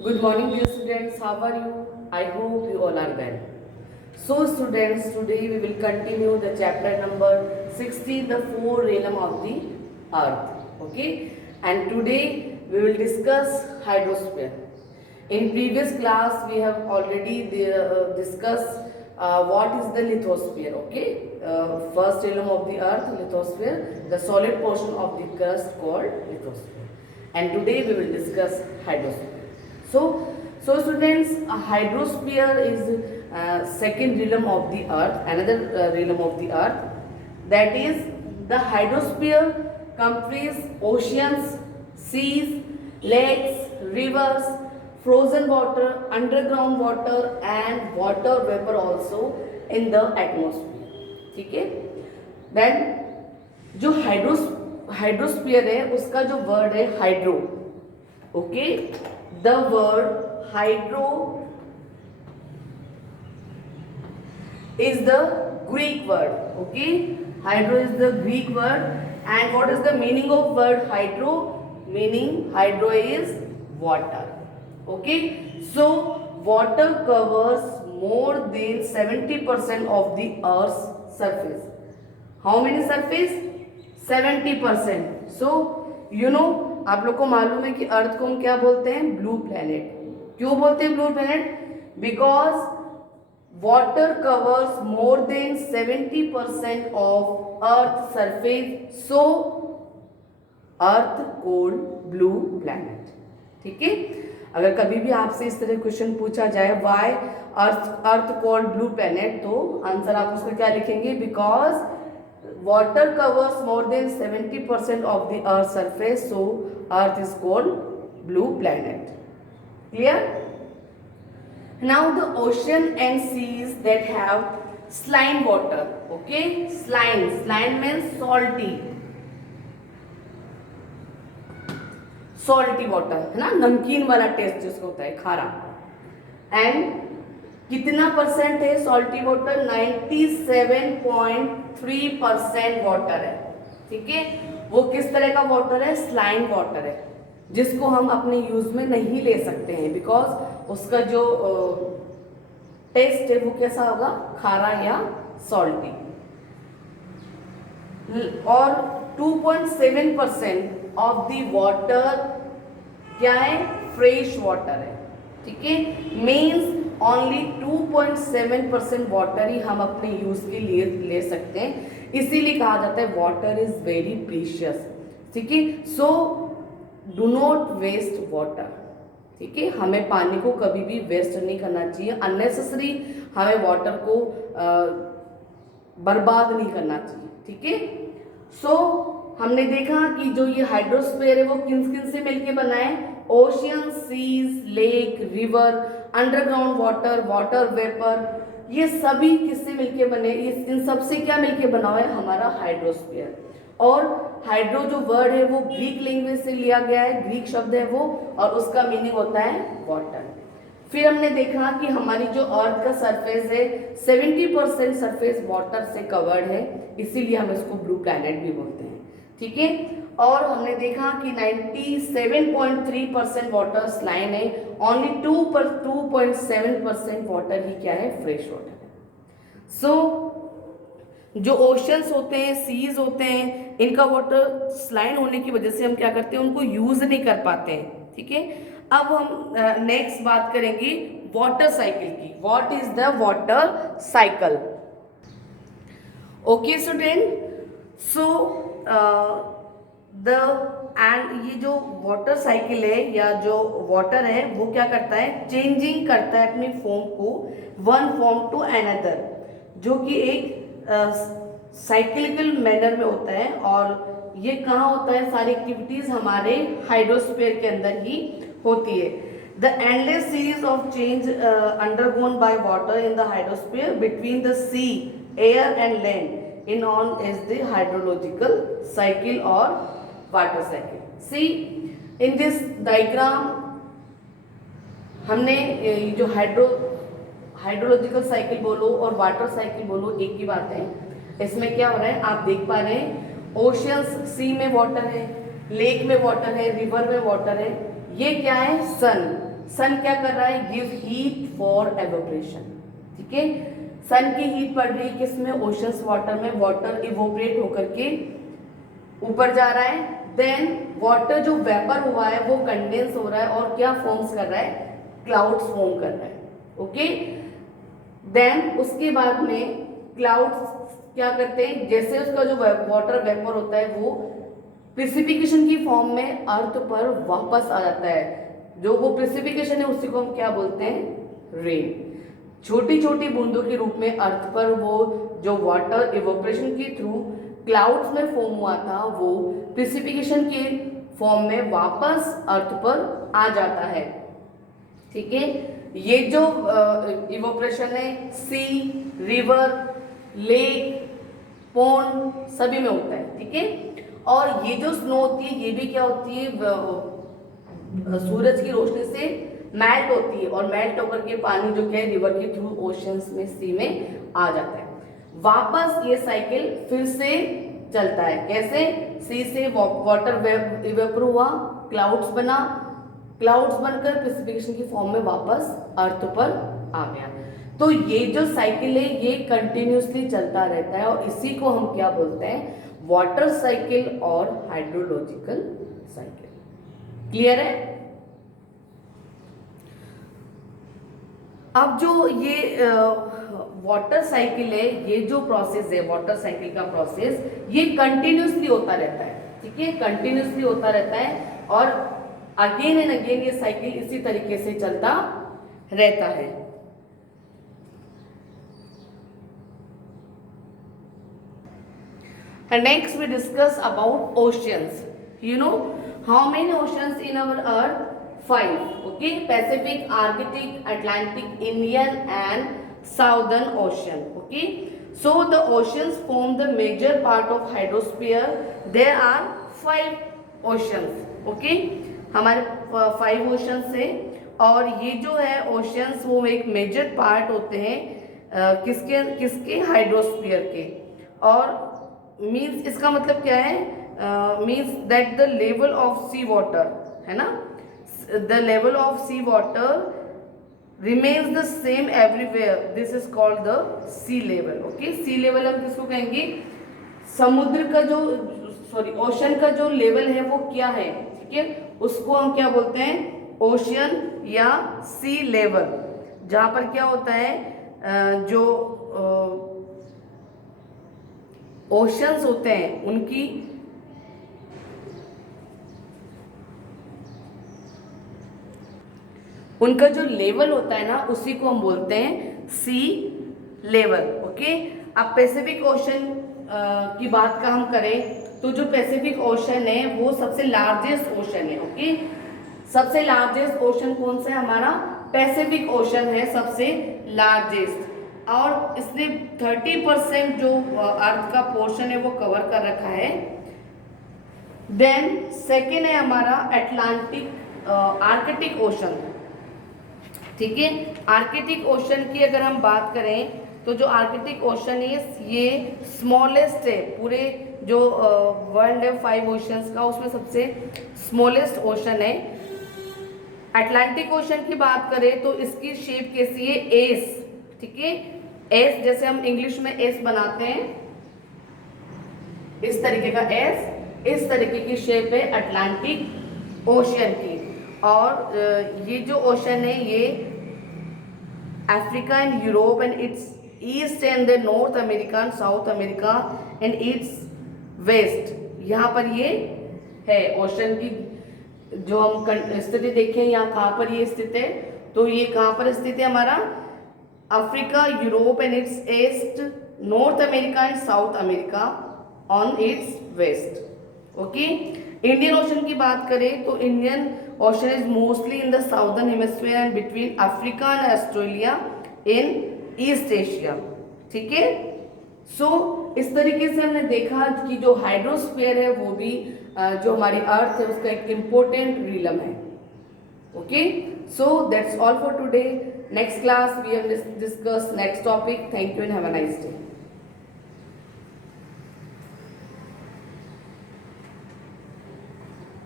Good morning, dear students. How are you? I hope you all are well. So, students, today we will continue the chapter number 16, the four realm of the earth. Okay, and today we will discuss hydrosphere. In previous class, we have already discussed what is the lithosphere. Okay, first realm of the earth, lithosphere, the solid portion of the crust called lithosphere, and today we will discuss hydrosphere. So students, a hydrosphere is second realm of the earth, another realm of the earth. That is, the hydrosphere comprises oceans, seas, lakes, rivers, frozen water, underground water, and water vapor also in the atmosphere. ठीक है? Then जो hydrosphere है उसका जो word है hydro. Okay, the word hydro is the Greek word. Okay, hydro is the Greek word. And what is the meaning of word hydro? Meaning hydro is water. Okay, so water covers more than 70% of the earth's surface. How many surface? 70%. So you know, आप लोग को मालूम है कि अर्थ को हम क्या बोलते हैं? Blue planet. क्यों बोलते हैं blue planet? Because water covers more than 70% of earth surface, so earth cold blue planet. ठीक है, अगर कभी भी आपसे इस तरह क्वेश्चन पूछा जाए why earth cold blue planet, तो आंसर आप उसका क्या लिखेंगे? Because water covers more than 70% of the earth's surface, so earth is called blue planet. Clear? Now the ocean and seas that have saline water. Okay, saline means salty water है ना, नमकीन वाला test जिसको होता है, खारा. And कितना percent है सॉल्टी वाटर? 97.3% वाटर है. ठीक है, वो किस तरह का वाटर है? स्लाइन वाटर है, जिसको हम अपने यूज में नहीं ले सकते हैं बिकॉज उसका जो टेस्ट है वो कैसा होगा? खारा या सॉल्टी. और 2.7% ऑफ द वाटर क्या है? फ्रेश वाटर है. ठीक है, मीन्स ओनली 2.7% वाटर ही हम अपने यूज के लिए ले सकते हैं. इसीलिए कहा जाता है वाटर इज वेरी प्रीशियस. ठीक है, so do not waste water. ठीक है, हमें पानी को कभी भी वेस्ट नहीं करना चाहिए. अननेसेसरी हमें वाटर को बर्बाद नहीं करना चाहिए. ठीक है, सो हमने देखा कि जो ये हाइड्रोस्फीयर है वो किन किन से मिलके बना है? Ocean, seas, lake, river, underground water, water vapour, ये सभी किससे मिलके बने? इन सब से क्या मिलके बना हुआ है? हमारा हाइड्रोस्फीयर. और हाइड्रो जो वर्ड है वो ग्रीक लैंग्वेज से लिया गया है, ग्रीक शब्द है वो, और उसका मीनिंग होता है वाटर. फिर हमने देखा कि हमारी जो अर्थ का सरफेस है 70% सरफेस वाटर से कवर्ड है, इसीलिए हम इसको ब्लू प्लैनेट भी बोलते हैं. ठीक है, और हमने देखा कि 97.3% वाटर स्लाइन है, ओनली 2.7% वाटर ही क्या है? फ्रेश वाटर है. सो जो ओशंस होते हैं, सीज होते हैं, इनका वाटर स्लाइन होने की वजह से हम क्या करते हैं? उनको यूज नहीं कर पाते हैं. ठीक है, अब हम नेक्स्ट बात करेंगे वाटर साइकिल की. What is the water cycle? Okay student, so ये जो वाटर साइकिल है या जो वाटर है वो क्या करता है? चेंजिंग करता है अपनी फॉर्म को वन फॉर्म टू अनदर, जो कि एक साइक्लिकल मैनर में होता है. और ये कहाँ होता है? सारी एक्टिविटीज हमारे हाइड्रोस्फीयर के अंदर ही होती है. The endless series of change undergone by water in the hydrosphere between the sea, air and land in on is the hydrological cycle और water cycle. See in this diagram हमने जो hydrological cycle बोलो और water cycle बोलो, एक ही बात है. इसमें क्या हो रहा है? आप देख पा रहे हैं, ओशियंस, सी में वाटर है, लेक में वाटर है, रिवर में वाटर है. ये क्या है? सन. सन क्या कर रहा है, गिव हीट फॉर एवोपरेशन, ठीक है। सन की हीट पड़ रही है किसमें, ओशंस वाटर में, वाटर इवोपरेट होकर के ऊपर जा रहा है। देन वाटर जो वेपर हुआ है वो कंडेंस हो रहा है और क्या फॉर्म्स कर रहा है, क्लाउड्स फॉर्म कर रहा है, ओके। देन उसके बाद में क्लाउड्स क्या करते हैं, जैसे उसका जो वाटर वेपर होता है वो प्रिसिपिकेशन की फॉर्म में अर्थ पर वापस आ जाता है। जो वो प्रिसिपिकेशन है उसी को हम क्या बोलते हैं, रेन। छोटी छोटी बूंदों के रूप में अर्थ पर वो जो वाटर इवोपरेशन के थ्रू क्लाउड्स में फॉर्म हुआ था वो प्रिसिपिकेशन के फॉर्म में वापस अर्थ पर आ जाता है, ठीक है। ये जो इवोपरेशन है सी, रिवर, लेक, पॉन्ड सभी में होता है, ठीक है। और ये जो स्नो होती है ये भी क्या होती है, सूरज की रोशनी से मेल्ट होती है और मेल्ट होकर के पानी जो क्या है रिवर के थ्रू ओशंस में, सी में आ जाता है। वापस ये साइकिल फिर से चलता है, कैसे, सी से वाटर इवेपर हुआ, क्लाउड्स बना, क्लाउड्स बनकर प्रेसिपिटेशन की फॉर्म में वापस अर्थ पर आ गया। तो ये जो साइकिल है ये कंटिन्यूसली चलता रहता है और इसी को हम क्या बोलते हैं, वाटर साइकिल और हाइड्रोलॉजिकल साइकिल। क्लियर है। अब जो ये वाटर साइकिल है, ये जो प्रोसेस है वाटर साइकिल का प्रोसेस, ये कंटिन्यूसली होता रहता है, ठीक है, कंटिन्यूसली होता रहता है और अगेन एंड अगेन ये साइकिल इसी तरीके से चलता रहता है। And next we discuss about oceans. You know how many oceans in our earth? 5. Okay, Pacific, Arctic, Atlantic, Indian and Southern Ocean. Okay, so the oceans form the major part of hydrosphere. There are 5 oceans. Okay, हमारे 5 oceans है और ये जो है oceans वो एक major part होते हैं किसके किसके हाइड्रोस्फीयर के। और मीन्स इसका मतलब क्या है, means that the level of sea water है ना, the level of sea water remains the same everywhere, this is called the sea level. Okay, sea level हम किसको कहेंगे, समुद्र का जो ओशन का जो लेवल है वो क्या है, ठीक है, उसको हम क्या बोलते हैं, ओशियन या सी लेवल। जहाँ पर क्या होता है जो ओशंस होते हैं उनका जो लेवल होता है ना उसी को हम बोलते हैं सी लेवल। ओके, अब पैसिफिक ओशन की बात का हम करें तो जो पैसिफिक ओशन है वो सबसे लार्जेस्ट ओशन है। ओके, सबसे लार्जेस्ट ओशन कौन सा है, हमारा पैसिफिक ओशन है सबसे लार्जेस्ट, और इसने 30% जो अर्थ का पोर्शन है वो कवर कर रखा है। देन सेकेंड है हमारा अटलांटिक आर्कटिक ओशन, ठीक है। आर्कटिक ओशन की अगर हम बात करें तो जो आर्कटिक ओशन है ये स्मॉलेस्ट है, पूरे जो वर्ल्ड है 5 ओशंस का उसमें सबसे स्मॉलेस्ट ओशन है। अटलांटिक ओशन की बात करें तो इसकी शेप कैसी है, एस, ठीक है, एस जैसे हम इंग्लिश में एस बनाते हैं इस तरीके का एस, इस तरीके की शेप है अटलांटिक ओशन की। और ये जो ओशन है ये Africa and Europe and its east and the North America and South America and its west, यहाँ पर ये है ओशन की जो हम स्थिति देखें यहाँ कहाँ पर ये स्थित है, तो ये कहाँ पर स्थित है, हमारा Africa, Europe and its east, North America and South America on its west. Okay, Indian Ocean की बात करें तो Indian Ocean is mostly in the southern hemisphere and between Africa and Australia in East Asia, ठीक है। सो इस तरीके से हमने देखा कि जो हाइड्रोस्फीयर है वो भी जो हमारी अर्थ है उसका एक इम्पोर्टेंट रिलम है। Okay, so that's all for today. Next class we will discuss next topic. Thank you and have a nice day.